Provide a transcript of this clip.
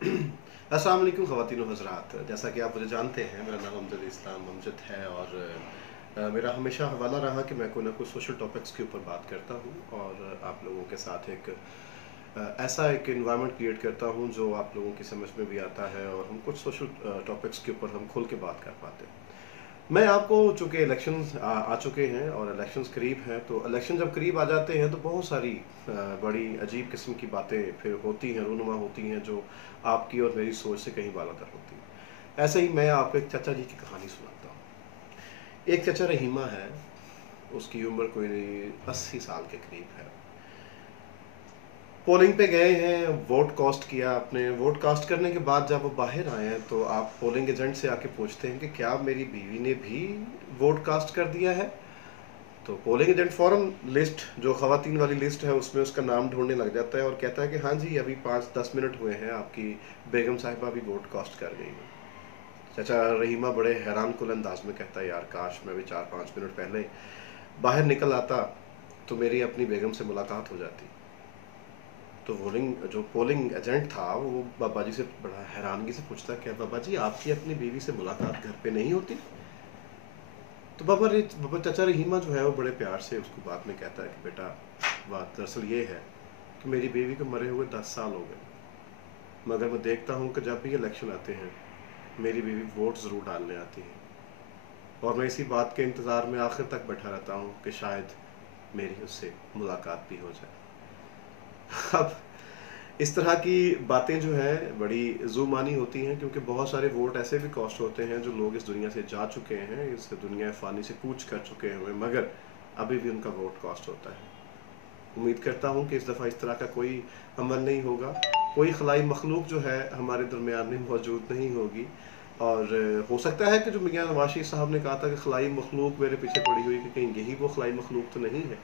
अस्सलाम वालेकुम ख़वातीन व हज़रात। जैसा कि आप मुझे जानते हैं, मेरा नाम अमजद इस्लाम अमजद है और मेरा हमेशा हवाला रहा कि मैं कोई ना कोई सोशल टॉपिक्स के ऊपर बात करता हूँ और आप लोगों के साथ ऐसा एक एनवायरनमेंट क्रिएट करता हूँ जो आप लोगों की समझ में भी आता है और हम कुछ सोशल टॉपिक्स के ऊपर हम खुल के बात कर पाते हैं। मैं आपको, चूँकि इलेक्शंस आ चुके हैं और इलेक्शंस करीब हैं, तो इलेक्शन जब करीब आ जाते हैं तो बहुत सारी बड़ी अजीब किस्म की बातें फिर होती हैं, रूनुमा होती हैं, जो आपकी और मेरी सोच से कहीं बालातर होती हैं। ऐसे ही मैं आपको एक चाचा जी की कहानी सुनाता हूँ। एक चाचा रहीमा है, उसकी उम्र कोई 80 साल के करीब है। पोलिंग पे गए हैं, वोट कास्ट किया आपने। वोट कास्ट करने के बाद जब वो बाहर आए हैं तो आप पोलिंग एजेंट से आके पूछते हैं कि क्या मेरी बीवी ने भी वोट कास्ट कर दिया है। तो पोलिंग एजेंट फौरन लिस्ट, जो खवातीन वाली लिस्ट है, उसमें उसका नाम ढूंढने लग जाता है और कहता है कि हाँ जी, अभी 5-10 मिनट हुए हैं, आपकी बेगम साहिबा भी वोट कास्ट कर गई है। चाचा रहीमा बड़े हैरान कुल अंदाज में कहता है, यार काश मैं भी 4-5 मिनट पहले बाहर निकल आता तो मेरी अपनी बेगम से मुलाकात हो जाती। तो जो पोलिंग एजेंट था वो बाबा जी से बड़ा हैरानगी से पूछता, क्या बाबा जी आपकी अपनी बीवी से मुलाकात घर पे नहीं होती? तो बाबा चाचा रहीमा जो है वो बड़े प्यार से उसको बाद में कहता है कि बेटा, बात दरअसल ये है कि मेरी बीवी को मरे हुए 10 साल हो गए, मगर मैं देखता हूँ कि जब भी इलेक्शन आते हैं मेरी बीवी वोट ज़रूर डालने आती है और मैं इसी बात के इंतज़ार में आखिर तक बैठा रहता हूँ कि शायद मेरी उससे मुलाकात भी हो जाए। अब इस तरह की बातें जो हैं बड़ी ज़ुमानी होती हैं, क्योंकि बहुत सारे वोट ऐसे भी कॉस्ट होते हैं जो लोग इस दुनिया से जा चुके हैं, इस दुनिया फ़ानी से कूच कर चुके हैं, मगर अभी भी उनका वोट कॉस्ट होता है। उम्मीद करता हूँ कि इस दफ़ा इस तरह का कोई अमल नहीं होगा, कोई खलाई मखलूक जो है हमारे दरमियान में मौजूद नहीं होगी। और हो सकता है कि जो मियाँ नवाज शरीफ साहब ने कहा था कि खलाई मखलूक मेरे पीछे पड़ी हुई, कि कहीं यही वो खलाई मखलूक तो नहीं है।